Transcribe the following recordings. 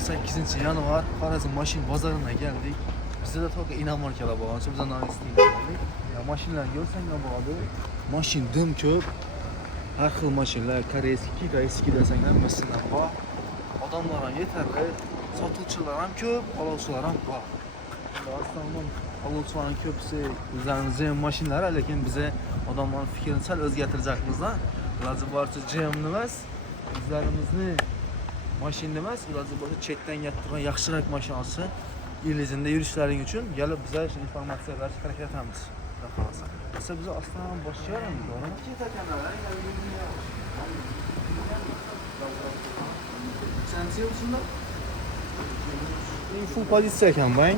8 yanvar Xorazm mashin bozoriga keldik. Bizda da to'g'ri inamor kela bo'lgan. Biz ham geldik. Ya mashinlar ko'rsang ham bo'ladi. Mashin dim ko'p. Har xil mashinlar, koreyskiy desang ham masalan bor. Odamlar ham yetarli, sotuvchilar ham ko'p, oluvchilar ham bor. Aslında oluvchilarning ko'pisi o'zlarimizning ham mashinalari, lekin bize odamlarning fikrini sal o'zgartirmoqmizda. Ularni barcha GM emas, o'zlarimizni mashinani emas, ularni bo'lsa chetdan keltirgan yaxshiroq mashina olsa, ilizinde yurishlaring uchun kelib bizga shu informatsiya berishga harakat etamiz. Mesela biz aslında başlayalım. Sen seviyorsun da? Full pozitsiya ekan bang.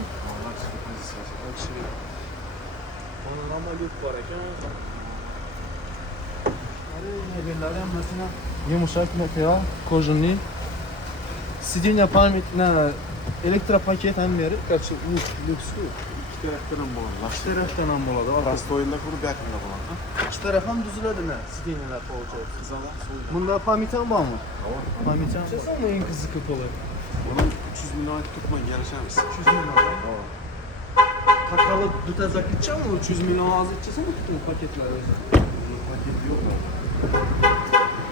Panorama lük var ekan. Mebellar ham mesela yumuşak material, kojunli. Sidinya pamitna elektropaket ham berib, короче, lyuks-ku. İki taraftan ham bo'ladi. İki tarafdan ham bo'ladi. Rastoyinda qurib yakında bo'ladi. İki taraf ham tuziladi-mi? Sidinyalar получается. Qizada so'yda. Bunda pamit ham bormi? Bor. Pamit ham. Sesam eng qiziqi bo'ladi. Buni 300 milyon tutmay yarashamiz. 300 milyon. Bor. Taqalib bitta zakitchami? 300 milyon hozir ichsa butun paketlar o'zi. Paket yo'q.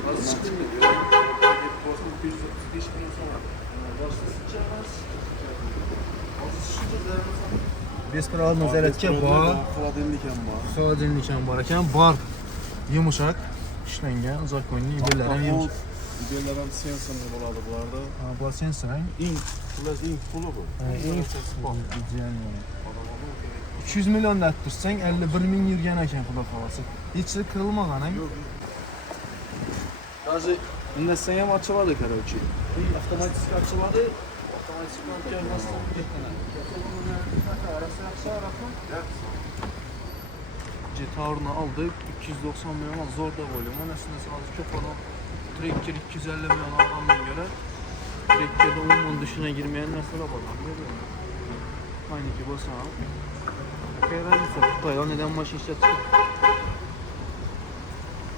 Hozir chiqdimi? Paket bo'lsa 235 milyon so'm. Boshqa chiqmas. Hozir shuncha Besprovодный zaryadka bor. Холодильник ham bor. Холодильник ham bor ekan. Bor. Yumshoq ishlangan, uzoqko'nli ibollar ham yumshoq. Ibollar ham sensorli bo'ladi bularda. Ha, bu sensor ham. Eng puli bu. Eng ideal. 200 milyon da tursang 51 ming yurgan ekan xudo xolasa. Hech kirilmagan ham. Yo'q. Hozir indasang ham ochiladi, короче. Avtomatik ochiladi. Avtomatik o'tkazmasdan ketadi. Jetarını aldık. 290 milyon zor da volume. Ama aslında hozir ko'p odam Trekker 250 milyon algandan göre Trekker'de umuman dışına girmeyen narsalar var. Aynı ki bu sana. Kayranlısı. Kayran neden maşın işlettik?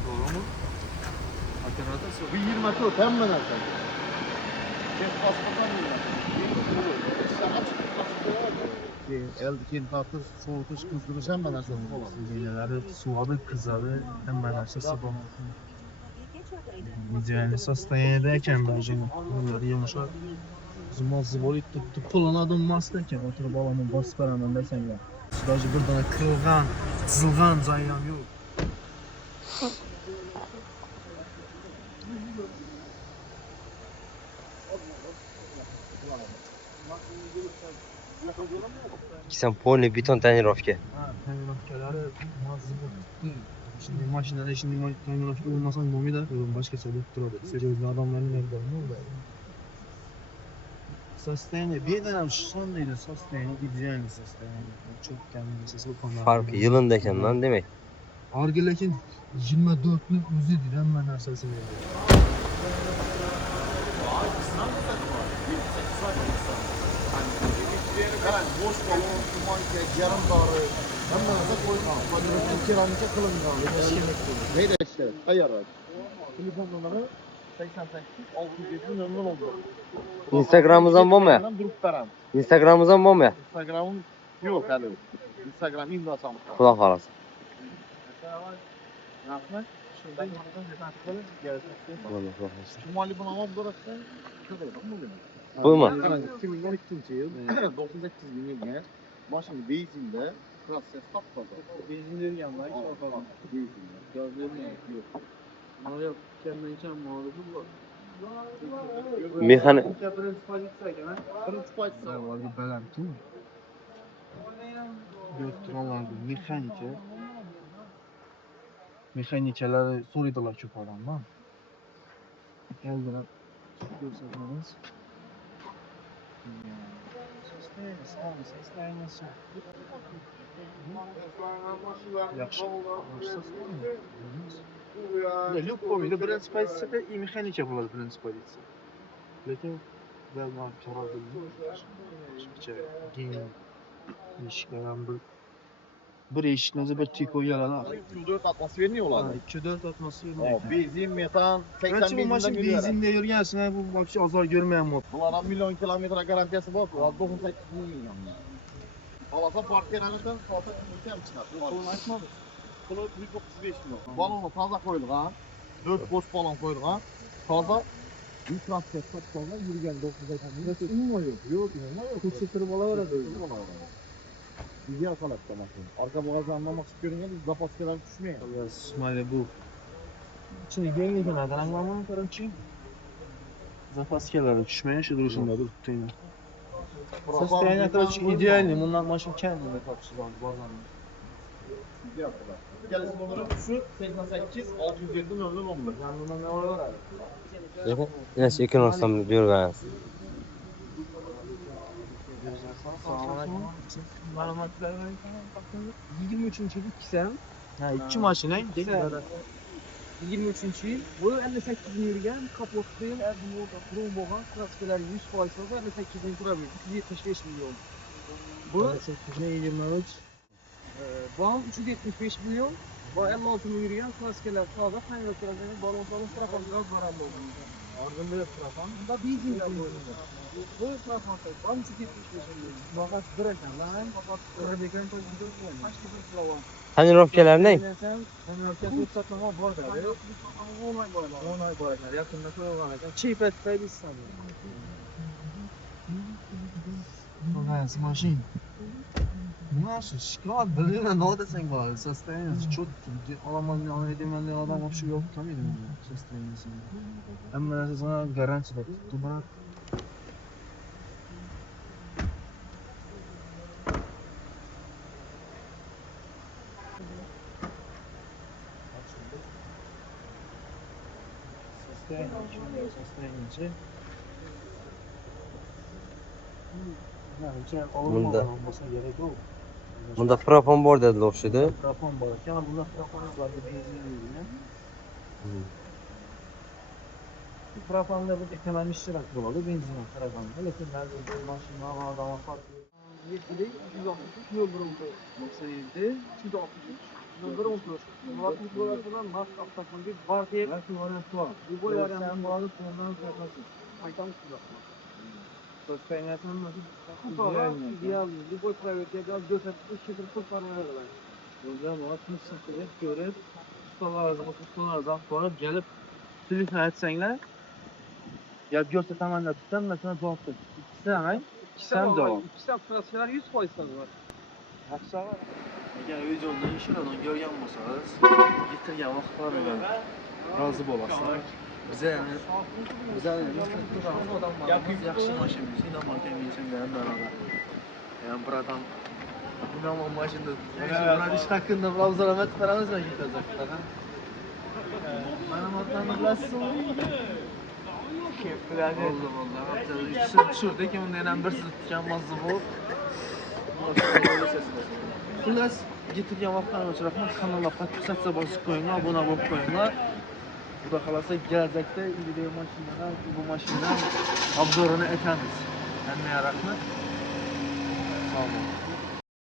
Doğru mu? Hakikaten Bir 20 metre hemen arkadan. Ben paspatan Eldeki tatlı soğutuş kızdırıcı hemen arkadan. Yenileri suadı, kızadı, hemen aşağısı bu. İdealni sostoyaniyadayken bence bunlar yumuşak. Zımazı bol tuttu. Pulunu adım mastayken oturup alamın basıp aramın dersen ya. Sadece buradan kırılgan, çizilgan zayiram yok. Sen polni beton tonirovka. Ha, tonirovkalari mazzi bol tuttu. Şimdi maşinada şimdi tonirovka olmasan bo'lmaydi, boshqacha bo'lib turadi. Seriyozli odamlarning yerlarida bo'ladi. Sostoяние bedan ham shundaydi, sostoяние idealniy sostoяние. Çok kamilsiz bo'lgan. Farqi yilında ekandan demak. Argi lekin 24 ning o'zi deydi hamma narsasini. Karan boş balon, kumanke, yarım darı. Hemen arada koyma. Fabrikasyon keramike kılıngan. Neydi işte? Ayar abi. Telefon numarası 88 607 numara oldu. Instagram'ımızdan bu mu? Durup veren. Instagram'ımızdan bu mu? Instagram'ım yok hadi. Instagram imzasam. Kulak arası. Ne yapmak? Şuradan yanından yetenekleri gelsin. Allah. Şu mali bunu ama bıraksa çok olur mu bugün? Bu mu? 2012 yıl 98 bin yılga başını benzinde proses tapmadı. Benzinlerin yanına hiç ortadan. Benzinde. Gazlarını yok. Bana yok. Kendine içen mağlubu var. Mexanik. Birinci pozitsiya ekan. Birinci pozitsiya. Zavallı belam kim? Götüranlardı mexanika. Mexanikaları so'raydilar ko'p odamdan. Geldiler. Ko'rsatamiz. Yaxshi. Lyuk bo'lmaydi. Birinchi pozitsiyada mexanika bo'ladi birinchi pozitsiya. Lekin ben karar bildim. Boshqacha keng eshiklar ham bir Bir eshikimiz bir tiko geladi. 204 atmosferli oladi. 2-4 atmosfer. Hop, benzin, metan, 80 Qancha bu benzindan mashina yuraveradi. benzinda yurgansin, bu вообще azor ko'rmayapman. Bulardan million kilometr garantiyasi bor. 98 ming yurgan. Olasa parkeralardan soat ham chiqadi. Qo'lni aytmadi. Puli 195 million. Balonni toza qo'yilgan. 4 bosh balon qo'yilgan. Toza infrastruktur toza yurgan 98 ming. Umuman yo'q. Yo'q, nima yo'q. Ko'rsatib olaveradi. Güzel holatda mashina. Arka bagajni almoqchi ko'ringan, zapaskalar tushmaydi. Mayli bu. İçine gelmeyken adalanmamın короче. Запасkelari tushmayin, shu durishimda turibdi. Состояние, короче, идеальный. Bundan машин kendine topşırdı bazarda. Geliş numara şu 88 607 0011. Yanında ne var abi? Yine şey ikon olsam diyor gayet. Ma'lumotlar 23-yil ikkisam. Ha, ikki mashina, 23-yil. Bu 58 ming yurgan, kapotli, krom bo'lgan, kraskalar 100% bo'lsa 58 ming turadi. 175 million. Bu 823. bu 375 million. Bu 56 ming yurgan, kraskalar toza, qaynotlardan balon strafanlar barabar bo'lgan. Orada bir trafon. Bunda benzin bo'lgan. Bu strafan 375 million. Faqat bir ekan, lan faqat bir ekan, 81 kilo. Tonirovkalar ne? Ruxsatnoma bor dedi. 10 oy bor ekan. Yaqinda qo'yilgan ekan. Chipatda bilsam. Какая машина? Наша шоколад, блин, надо сангал. Состояние четкое. Аламан деманный адам вообще yok tamam mı? Состояние. Ama sana garanti bak. Tuma Состояние. Bunda frapon bor dediler o'xshaydi. Frapon bor ekan, bunda fraponlarga benzin yurgan. Fraponda bir ekonomistchiroq bo'ladi, benzinga qaraganda, lekin ba'zi mashina va odam farqi. 7'de 163 yol burundu. 97'de 263 yol burundu. Murat'ın boyasından Mars avtomobil var diye. Belki variant var. Bu boy var yani. Sen bağlı sondan saklasın. Aytan kullanma. Sosyaliyatın nasıl? Kupalar ideal. Bu boy private biraz gösterip 2 yıl para verirler. Burada bakmış sıkılıp görüp ustalardan sonra gelip telefon etsenler ya göstermenler tutan mesela cevap ver. İkisi hemen sen cevap. İkisi transferler 100% var. Hepsi var. Eğer videonda işlerden görgen olsanız getirgen vaxtlarına razı olasınız. Bize yani adamlarımız yaxşı maşinimiz, inanmarken insanların beraber. Yani buradan inanma maşinde buradan iş hakkında Ravzalamet paramız mı gidecek? Ma'lumotlarni bilasizmi? Oldu. Tushirdik, unda yana bir siz tutgan mazza bor. Xullas, getirgan vaqtlarni uchrayman, kanalga podpisatsiya bosib qo'yinglar, obuna bo'lib qo'yinglar. Xudo xolasa kelajakda video mashinalar, bu mashinalar obzorini aytamiz. Hammaga rahmat. Sog' bo'ling.